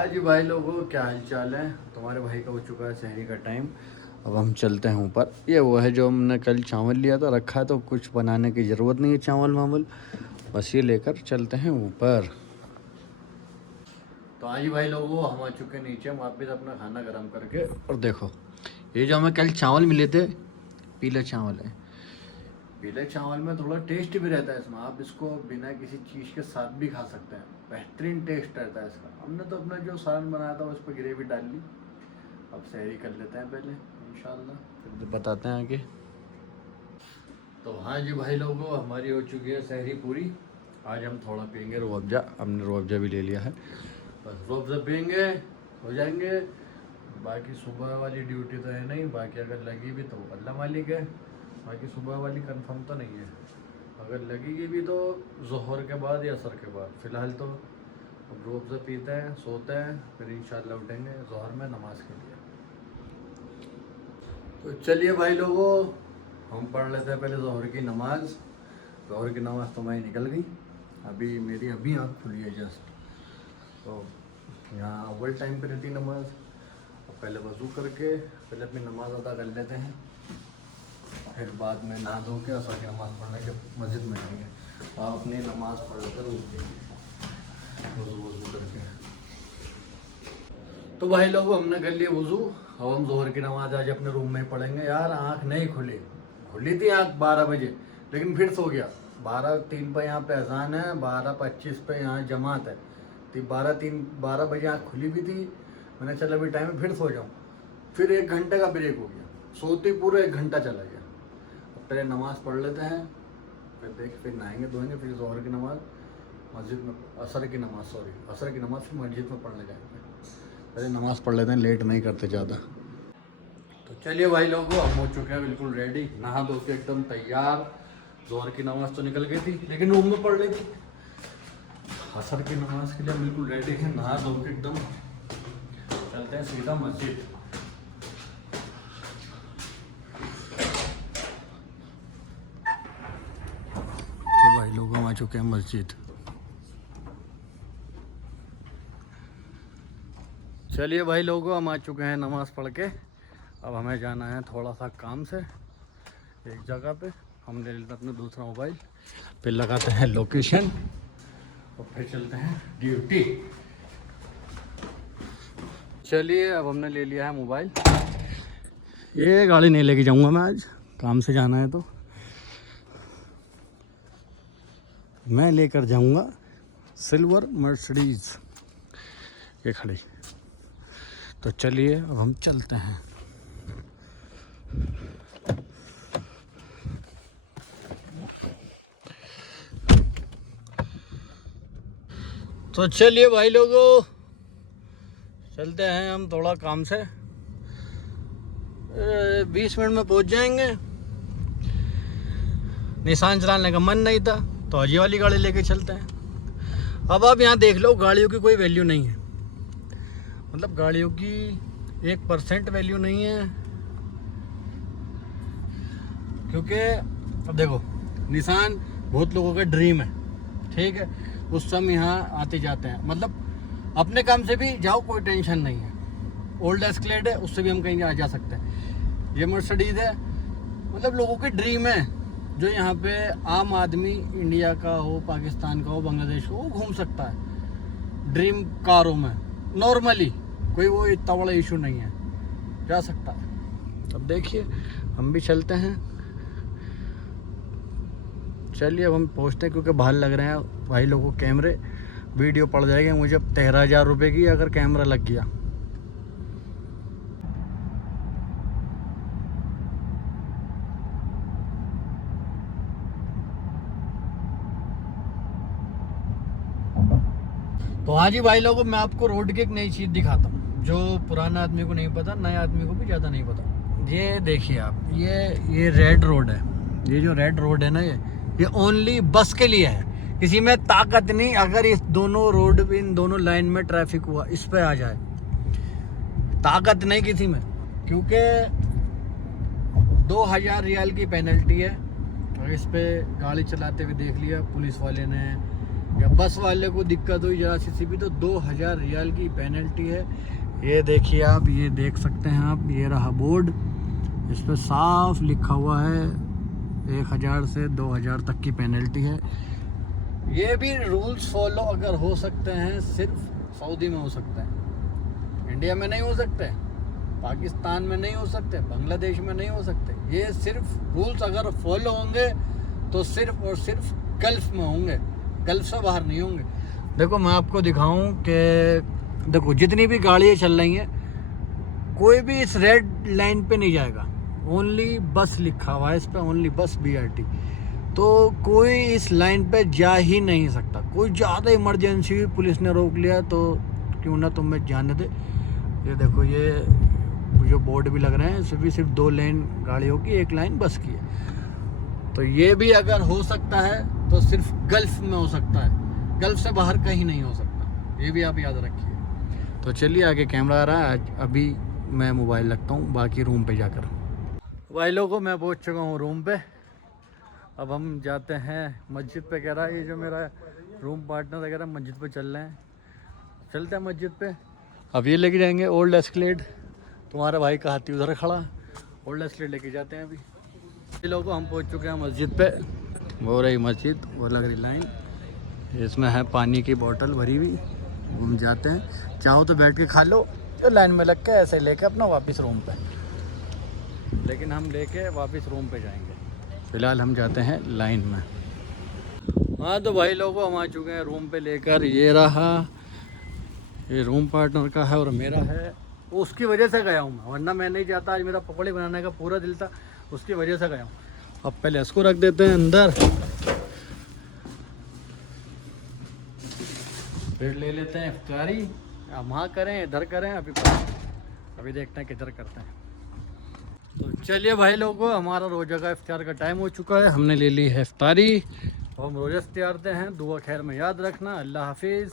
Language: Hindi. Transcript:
हाँ जी भाई लोगों, क्या हाल चाल है। तुम्हारे भाई का हो चुका है शहरी का टाइम। अब हम चलते हैं ऊपर। ये वो है जो हमने कल चावल लिया था, रखा है, तो कुछ बनाने की ज़रूरत नहीं है चावल वावल, बस ये लेकर चलते हैं ऊपर। तो हाँ जी भाई लोगों, हम आ चुके हैं नीचे वापस अपना खाना गर्म करके। और देखो, ये जो हमें कल चावल मिले थे, पीले चावल है। पीले चावल में थोड़ा टेस्ट भी रहता है इसमें, आप इसको बिना किसी चीज़ के साथ भी खा सकते हैं, बेहतरीन टेस्ट रहता है इसका। हमने तो अपना जो सालन बनाया था उस पर ग्रेवी डाल ली। अब सहरी कर लेते हैं पहले इंशाल्लाह, फिर बताते हैं आगे। तो हाँ जी भाई लोगों, हमारी हो चुकी है सहरी पूरी। आज हम थोड़ा पियेंगे रूह-अफ़ज़ा, हमने रूह-अफ़ज़ा भी ले लिया है। बस रूह-अफ़ज़ा पियेंगे, हो जाएंगे। बाकी सुबह वाली ड्यूटी तो है नहीं, बाकी अगर लगी भी तो अल्लाह मालिक है। बाकी सुबह वाली कंफर्म तो नहीं है, अगर लगेगी भी तो ज़ोहर के बाद या असर के बाद। फ़िलहाल तो अब रूह-अफ़ज़ा पीते हैं, सोते हैं, फिर इंशाल्लाह उठेंगे ज़ोहर में नमाज़ के लिए। तो चलिए भाई लोगों, हम पढ़ लेते हैं पहले ज़ोहर की नमाज़। ज़ोहर की नमाज़ तो मैं निकल गई, अभी मेरी आँख खुली है जस्ट। तो यहाँ अव्वल टाइम पे रहती नमाज़। अब पहले वज़ू करके पहले अपनी नमाज़ अदा कर लेते हैं, फिर बाद में नहा धो के असर की नमाज़ पढ़ने के मस्जिद में जाएंगे। आप अपनी नमाज़ पढ़ कर वज़ू करके। तो भाई लोगों, हमने कर लिया वज़ू। अब हम ज़ोहर की नमाज़ आज अपने रूम में ही पढ़ेंगे। यार आँख नहीं खुली, खुली थी आँख 12 बजे, लेकिन फिर सो गया। 12:03 पे यहाँ पे अज़ान है, 12:25 पे यहाँ जमात है। तो 12 बजे आँख खुली भी थी, मैंने चला अभी टाइम है फिर सो जाऊँ। फिर 1 घंटे का ब्रेक हो गया, सोते पूरा 1 घंटा चला गया। अब पहले नमाज़ पढ़ लेते हैं, फिर नहाएंगे धोएंगे, फिर ज़ोहर की नमाज़ मस्जिद में, असर की नमाज़ फिर मस्जिद में पढ़ने जाएंगे। पहले नमाज़ पढ़ लेते हैं, लेट नहीं करते ज़्यादा। तो चलिए भाई लोगों, हम हो चुके हैं बिल्कुल रेडी, नहा धो के एकदम तैयार। ज़ोहर की नमाज़ तो निकल गई थी, लेकिन रूम में पढ़ ली थी। असर की नमाज़ के लिए बिल्कुल रेडी है, नहा धो के एकदम चलते हैं सीधा मस्जिद। तो भाई लोग हम आ चुके हैं मस्जिद। चलिए भाई लोगों, हम आ चुके हैं नमाज़ पढ़ के। अब हमें जाना है थोड़ा सा काम से एक जगह पे। हम ले लेते अपना दूसरा मोबाइल, फिर लगाते हैं लोकेशन और फिर चलते हैं ड्यूटी। चलिए, अब हमने ले लिया है मोबाइल। ये गाड़ी नहीं लेके जाऊंगा मैं, आज काम से जाना है तो मैं लेकर जाऊंगा सिल्वर मर्सिडीज़, ये खड़ी। तो चलिए अब हम चलते हैं। तो चलिए भाई लोगों, चलते हैं हम थोड़ा काम से। 20 मिनट में पहुंच जाएंगे। निशान चलाने का मन नहीं था तो अजी वाली गाड़ी लेके चलते हैं। अब आप यहाँ देख लो, गाड़ियों की कोई वैल्यू नहीं है, मतलब गाड़ियों की 1% वैल्यू नहीं है। क्योंकि अब देखो, निशान बहुत लोगों का ड्रीम है, ठीक है, उस समय यहाँ आते जाते हैं, मतलब अपने काम से भी जाओ, कोई टेंशन नहीं है। ओल्ड एस्केलेड है, उससे भी हम कहीं आ जा सकते हैं। ये मर्सिडीज़ है, मतलब लोगों की ड्रीम है, जो यहाँ पे आम आदमी इंडिया का हो, पाकिस्तान का हो, बांग्लादेश का हो, वो घूम सकता है ड्रीम कारों में नॉर्मली। कोई वो इतना बड़ा इशू नहीं है, जा सकता है। अब देखिए, हम भी चलते हैं। चलिए अब हम पहुँचते हैं, क्योंकि बाहर लग रहे हैं भाई लोगों कैमरे, वीडियो पड़ जाएगी मुझे 13,000 रुपये की अगर कैमरा लग गया। तो हाँ जी भाई लोगों, मैं आपको रोड की एक नई चीज़ दिखाता हूँ, जो पुराना आदमी को नहीं पता, नए आदमी को भी ज़्यादा नहीं पता। ये देखिए आप, ये रेड रोड है। ये जो रेड रोड है ना, ये ओनली बस के लिए है, किसी में ताकत नहीं। अगर इस दोनों रोड पे, इन दोनों लाइन में ट्रैफिक हुआ, इस पे आ जाए, ताकत नहीं किसी में, क्योंकि 2000 रियाल की पेनल्टी है। और इस पे गाड़ी चलाते हुए देख लिया पुलिस वाले ने, या बस वाले को दिक्कत हुई जरा सी भी तो 2000 रियाल की पेनल्टी है। ये देखिए आप, ये देख सकते हैं आप, ये रहा बोर्ड, इस पर साफ लिखा हुआ है 1000 से 2000 तक की पेनल्टी है। ये भी रूल्स फॉलो अगर हो सकते हैं सिर्फ सऊदी में हो सकते हैं, इंडिया में नहीं हो सकते, पाकिस्तान में नहीं हो सकते, बांग्लादेश में नहीं हो सकते। ये सिर्फ रूल्स अगर फॉलो होंगे तो सिर्फ और सिर्फ गल्फ में होंगे, गल्फ से बाहर नहीं होंगे। देखो मैं आपको दिखाऊं कि देखो जितनी भी गाड़ियाँ चल रही हैं कोई भी इस रेड लाइन पे नहीं जाएगा, ओनली बस लिखा हुआ है इस पे, ओनली बस BRT। तो कोई इस लाइन पे जा ही नहीं सकता। कोई ज़्यादा इमरजेंसी हुई, पुलिस ने रोक लिया तो क्यों ना तुम्हें जाने दे। ये देखो ये जो बोर्ड भी लग रहे हैं इसमें भी सिर्फ 2 लेन गाड़ियों की, 1 लाइन बस की है। तो ये भी अगर हो सकता है तो सिर्फ गल्फ में हो सकता है, गल्फ से बाहर कहीं नहीं हो सकता, ये भी आप याद रखिए। तो चलिए आगे कैमरा आ रहा है, अभी मैं मोबाइल रखता हूँ बाकी रूम पे जाकर। भाई लोगों मैं पहुँच चुका हूँ रूम पे। अब हम जाते हैं मस्जिद पे। कह रहा है ये जो मेरा रूम पार्टनर वगैरह मस्जिद पे चल रहे हैं, चलते हैं मस्जिद पे। अब ये लेके जाएंगे ओल्ड एस्कलेड, तुम्हारा भाई का हाथी उधर खड़ा, ओल्ड एस्कलेड लेके जाते हैं। अभी ये लोगों हम पहुंच चुके हैं मस्जिद पे, वो रही मस्जिद, वो लग रही लाइन, इसमें है पानी की बोतल भरी हुई। हम जाते हैं, चाहो तो बैठ के खा लो, लाइन में लग के ऐसे लेके अपना वापस रूम पे, लेकिन हम लेके वापस रूम पे जाएंगे। फ़िलहाल हम जाते हैं लाइन में। हाँ तो भाई लोगों हम आ चुके हैं रूम पे लेकर। ये रहा, ये रूम पार्टनर का है और मेरा है, उसकी वजह से गया हूँ मैं, वरना मैं नहीं जाता। आज मेरा पकौड़े बनाने का पूरा दिल था, उसकी वजह से गया हूँ। अब पहले इसको रख देते हैं अंदर, फिर ले लेते हैं इफ्तारी। अब वहाँ करें इधर करें, अभी देखते हैं किधर करते हैं। तो चलिए भाई लोगों हमारा रोज़ा का इफ्तार का टाइम हो चुका है, हमने ले ली है इफ्तारी और हम रोज़ा इफ्तारते हैं। दुआ खैर में याद रखना। अल्लाह हाफिज़।